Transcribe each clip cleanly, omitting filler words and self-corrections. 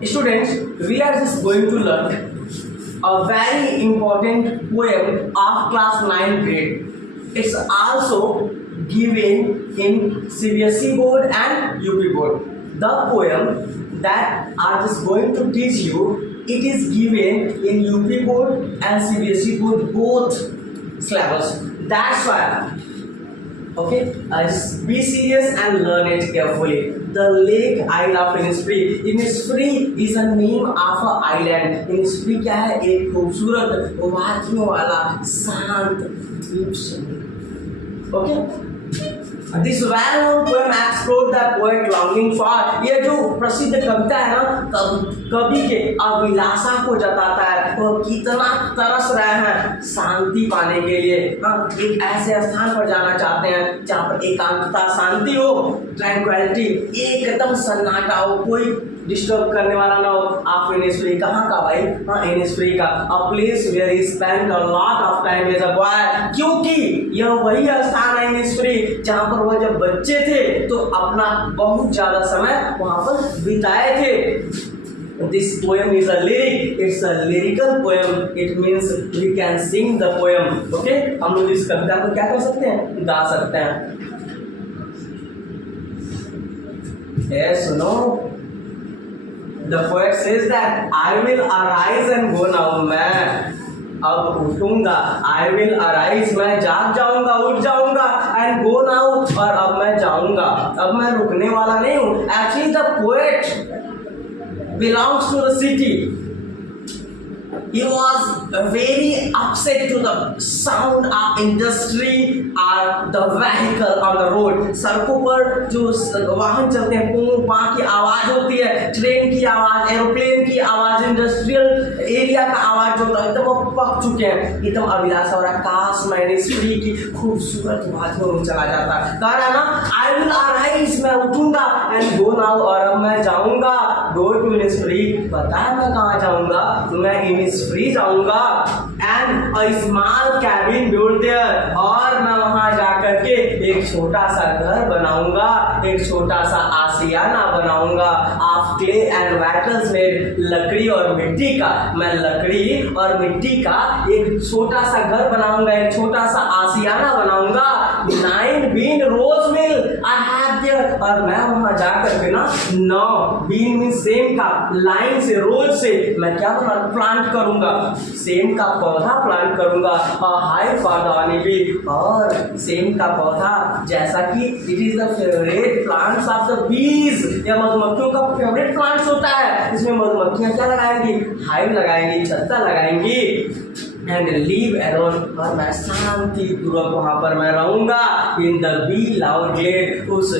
Students, we are just going to learn a very important poem of class 9 grade. It's also given in CBSE board and UP board. The poem that I just going to teach you, it is given in UP board and CBSE board both syllabus. That's why. Okay, be serious and learn it carefully. The lake Isle of Innisfree. Innisfree is a name of an island. Innisfree क्या है? एक खूबसूरत वादियों वाला शांत द्वीप समूह. Okay. This well-known poem explored the poet longing for. ये जो प्रसिद्ध कविता है ना, कवि के अभिलाषा को जताता है. वो कितना तरस रहे हैं शांति पाने के लिए. एक ऐसे स्थान पर जाना चाहते हैं जहाँ पर एकांतता, शांति हो, ट्रैंक्विलिटी, एकदम सन्नाटा हो, कोई डिस्टर्ब करने वाला ना हो. आप इनिस्फ्री कहाँ का भाई? हाँ, इनिस्फ्री का. A place where he spend a lot of time as a boy. क्योंकि यह वही स्थान है इनिस्फ्री जहाँ पर वह जब बच्चे थे तो अपना बहुत ज्यादा समय वहाँ पर बिताए थे. This poem is a lyric. It's a lyrical poem. It means we can sing the poem. Okay? हम लोग इस कविता को क्या कर सकते हैं? गा सकते हैं. सुनो. The poet says that I will arise and go now. मैं अब उठूंगा. I will arise, मैं जाग जाऊंगा, उठ जाऊंगा. And go now, और अब मैं जाऊंगा. अब मैं रुकने वाला नहीं हूँ. Actually the poet belongs to the city. He was very upset to the sound of industry or the vehicle on the road. सड़कों पर जो वाहन चलते हैं, पूं पां की आवाज होती है, ट्रेन की आवाज, एरोप्लेन की आवाज, इंडस्ट्रियल एरिया का आवाज होता है. एकदम वो पक चुके हैं. एकदम अभिलाषा हो रहा है, काश मैं इनिस्फ्री की खूबसूरत वादियों में चला जाता. कह रहा ना, आई विल अराइज, मैं उठूंगा, एंड गो नाउ, और अब मैं जाऊंगा. Go to Innisfree. पता है मैं कहाँ जाऊंगा? मैं इनिस्फ्री जाऊंगा. And a small cabin built there, और मैं वहां जाकर के एक छोटा सा घर बनाऊंगा, एक छोटा सा आशियाना बनाऊंगा. Of clay and metals made, लकड़ी और मिट्टी का. मैं लकड़ी और मिट्टी का एक छोटा सा घर बनाऊंगा, एक छोटा सा आशियाना बनाऊंगा. 9 bean rows will I have there, और मैं वहां जाकर के ना 9 बीन मीन सेम का, लाइन से, रोज से मैं क्या प्लांट करूंगा? सेम का पौधा प्लांट करूंगा. हाई फॉर भी, और सेम का पौधा जैसा कि it is the favourite plants of the bees, या मधुमक्खियों का फेवरेट प्लांट्स होता है. इसमें मधुमक्खियां क्या लगाएंगी? हाइव लगाएंगी, छत्ता लगाएंगी. एंड लीव अलोन, और मैं शांति पूर्वक वहां पर मैं रहूंगा. In the bee loud glade, उस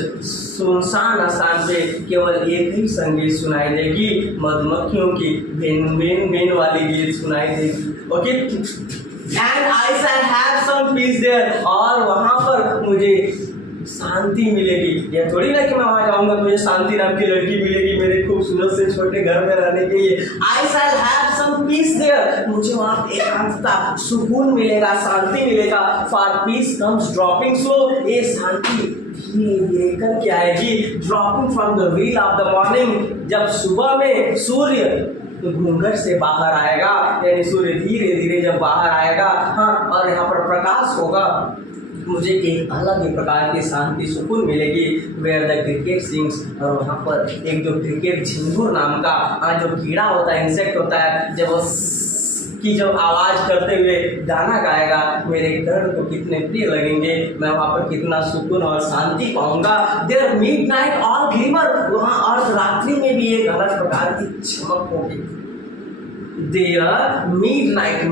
सुनसान स्थान पे केवल एक ही संगीत सुनाई देगी, मधुमक्खियों की भिन भिन भिन वाली गीत सुनाई देगी. Okay. And I shall have some peace there, और वहां पर मुझे शांति मिलेगी. यह थोड़ी ना कि मैं वहां जाऊंगा तो मुझे शांति नाम की लड़की मिलेगी मेरे खूबसूरत से छोटे घर में रहने के लिए. I shall have some peace there, मुझे वहां एकांतता, सुकून मिलेगा, शांति मिलेगा. For peace comes dropping slow, ये शांति धीरे धीरे करके आएगी. Dropping from the wheel of the morning, जब सुबह में सूर्य घूंघट से बाहर आएगा, यानी सूर्य धीरे धीरे जब बाहर आएगा, हाँ, और यहाँ पर प्रकाश होगा, मुझे एक अलग ही प्रकार की शांति, सुकून मिलेगी. वेयर द क्रिकेट सिंग्स, और वहाँ पर एक जो क्रिकेट झिंगुर नाम का जो कीड़ा होता है, इंसेक्ट होता है, जब वो की जब आवाज करते हुए गाना गाएगा, मेरे दर्द को कितने प्रिय लगेंगे. मैं वहाँ पर कितना सुकून और शांति पाऊंगा. देयर मिडनाइट ऑल ग्लिमर, वहाँ और रात्रि में भी एक अलग प्रकार की चमक होगी. देयर मिडनाइट,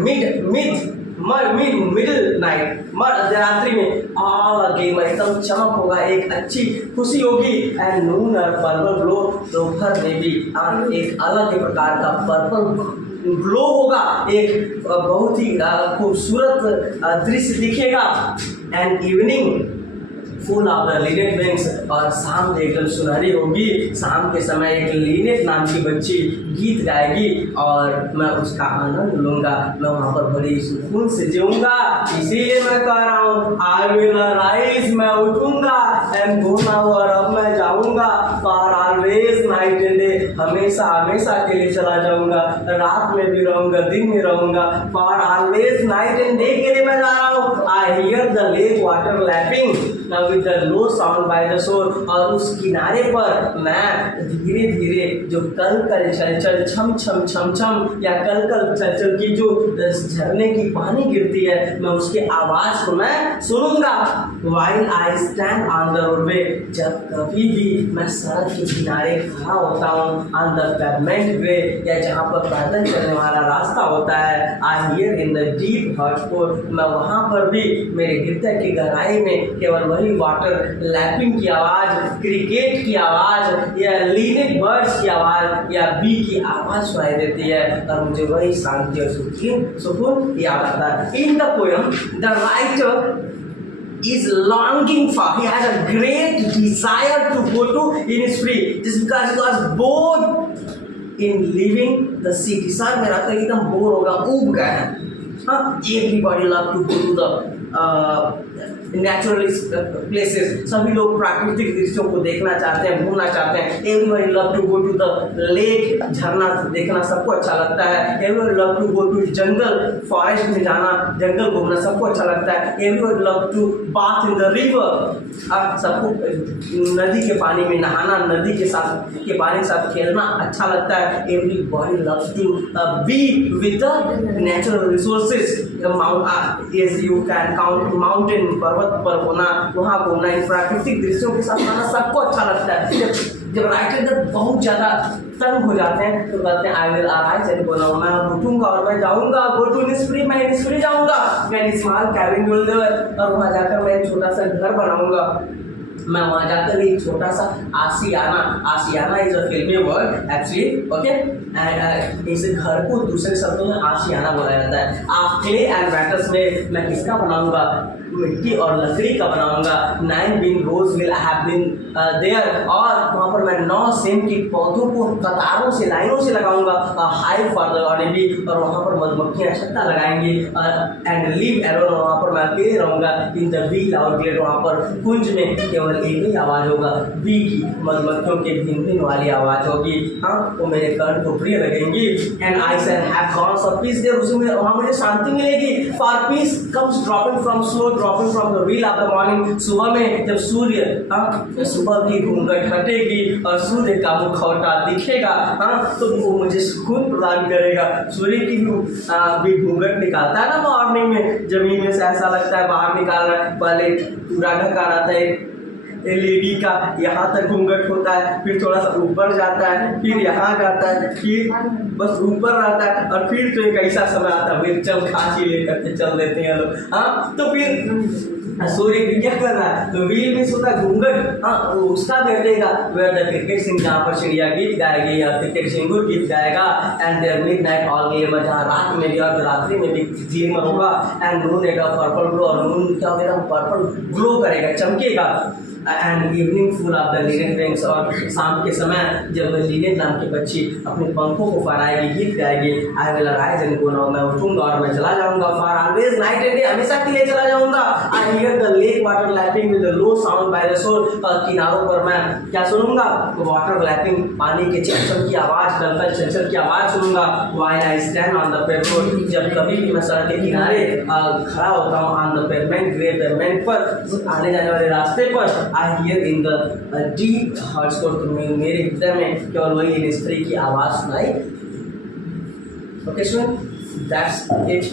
मिडिल नाइट, रात्रि में ऑल ग्लिमर, एकदम चमक होगा, एक अच्छी खुशी होगी. एंड नून और पर्पल ग्लो, दोपहर में भी एक अलग ही प्रकार का पर्पल ग्लो होगा, एक बहुत ही खूबसूरत दृश्य दिखेगा. And evening full of the linnet wings, और शाम एकदम सुनहरी होगी. शाम के समय एक लिनेट नाम की बच्ची गीत गाएगी, और मैं उसका आनंद लूंगा. मैं वहाँ पर बड़ी सुकून से जीऊंगा. इसीलिए मैं कह रहा हूँ, आई विल राइज, मैं उठूंगा, एंड गो नाउ, और अब मैं जाऊंगा. For always night and day, हमेशा हमेशा के लिए चला जाऊंगा, रात में भी रहूंगा, दिन में रहूंगा, for always night and day के लिए मैं जा रहा हूँ। आई hear the lake water lapping with the low sound by the शोर, और उस किनारे पर मैं धीरे धीरे जो कल कल चल चल छम छम छम छम या कल कल चल चल की जो झरने की पानी गिरती है, मैं उसके आवाज को मैं सुनूंगा। While I stand on the roadway, जब कभी भी मैं सड़क के किनारे खड़ा होता हूँ, on the pavement way, या जहाँ पर पैदल चलने वाला रास्ता होता है, I hear in the deep hardcore, मैं वहाँ पर भी मेरे हृदय की गहराई में केवल वही वाटर लैपिंग की आवाज़, क्रिकेट की आवाज़, या लीनिंग बर्ड्स की आवाज़, या बी की आवाज़ सुनाई देती है, और मुझे वही शांति और सुकून याद आता है। In the poem the writer is longing for, he has a great desire to go to Innisfree just because he was bored in living the city. Sir मेरा तो एकदम बोर होगा, ऊब गया है। हाँ, everybody love to go to the natural places, सभी लोग प्राकृतिक दृश्यों को देखना चाहते हैं, घूमना चाहते हैं। Everybody love to go to the lake, झरना देखना सबको अच्छा लगता है। Everybody love to go to jungle, forest में जाना, जंगल घूमना सबको अच्छा लगता है। Everybody love to bath in the river, सबको नदी के पानी में नहाना, नदी के पानी के साथ खेलना अच्छा लगता है। Everybody love to be with the natural resources, as you can count mountain, पर्वत पर होना, वहाँ घूमना, इन प्राकृतिक दृश्यों के साथ खाना सबको अच्छा लगता है। जब राइटर बहुत ज़्यादा तंग हो जाते हैं तो कहते हैं आई विल अराइज एंड गो, मैं उठूंगा और मैं जाऊंगा, गो टू इनिस्फ्री, मैं इनिस्फ्री जाऊंगा, मैं स्मॉल कैबिन विल देयर, और वहाँ जाकर मैं एक छोटा सा घर बनाऊंगा। मैं वहाँ जाकर एक छोटा सा आशियाना इज अ फिल्मी वर्ड एक्चुअली, ओके, एंड इस घर को दूसरे शब्दों में आशियाना बोला जाता है। आप क्ले एंड बैटर्स में मैं किसका बनाऊंगा, मिट्टी और लकड़ी का बनाऊंगा। 9 बिन रोज विल हैव बीन देयर, और वहाँ पर मैं 9 सेम की पौधों को कतारों से, लाइनों से लगाऊंगा। हाई फॉर द ऑर्डिनरी, और वहाँ पर मधुमक्खियाँ छत्ता लगाएंगी। एंड लिव एलोन, वहाँ पर मैं अकेले रहूँगा। In the bee loud glade, वहाँ पर कुंज में केवल एक ही आवाज़ होगा, बी की, मधुमक्खियों के भिन भिन वाली आवाज़ होगी। हाँ, वो मेरे कान को प्रिय लगेंगी। And I shall have gods of peace there, उसमें वहाँ मुझे शांति मिलेगी। For peace comes dropping from slow, dropping from the wheel of the morning, सुबह में जब सूर्य, सुबह की घूंघट हटेगी और सूर्य का मुखौटा दिखेगा, हाँ, तो वो मुझे सुकून प्रदान करेगा। सूर्य की भी घूंघट निकालता है ना मॉर्निंग में, जमीन में से ऐसा लगता है बाहर निकाल रहा है, पहले पूरा ढका रहता है लेडी का, यहाँ तक घूंघट होता है, फिर थोड़ा सा ऊपर जाता है, फिर यहाँ जाता है, फिर बस ऊपर रहता है, और फिर तो एक ऐसा समय आता है फिर चल खांसी लेकर के चल देते हैं लोग। हाँ, तो फिर सूर्य भी क्या कर रहा है, तो व्हील में सोता घूंघट, हाँ, उसका बैठेगा। वेयर द क्रिकेट सिंह, जहाँ पर चिड़िया गीत गाएगी या क्रिकेट सिंगुर गीत गाएगा। And there midnight all glamour, जहाँ रात में भी और रात्रि में भी ग्लेमर होगा। And moon at a purple glow, और मून क्या होगा, पर्पल ग्लो करेगा, चमकेगा। And evening full of the linnet wings, और शाम के समय जब लिनेट नाम की बच्ची अपने पंखों को फहराएगी, गीत गाएगी। I will arise and go now, मैं उठूंगा और मैं चला जाऊंगा। For always night and day, हमेशा के लिए चला जाऊंगा। I hear the lake water lapping with the low sound by the shore, किनारों पर मैं क्या सुनूंगा, वाटर लैपिंग, पानी के चलचल की आवाज़, कलकल चलचल की आवाज़ सुनूंगा। While I stand on the pavement, जब कभी भी मैं सड़क के किनारे खड़ा होता हूँ, on the pavement, grey pavement पर, आने जाने वाले रास्ते पर। I hear in the deep hearts को, मेरे हृदय में केवल वही इनिस्फ्री की आवाज़ सुनाई। Okay, so that's it.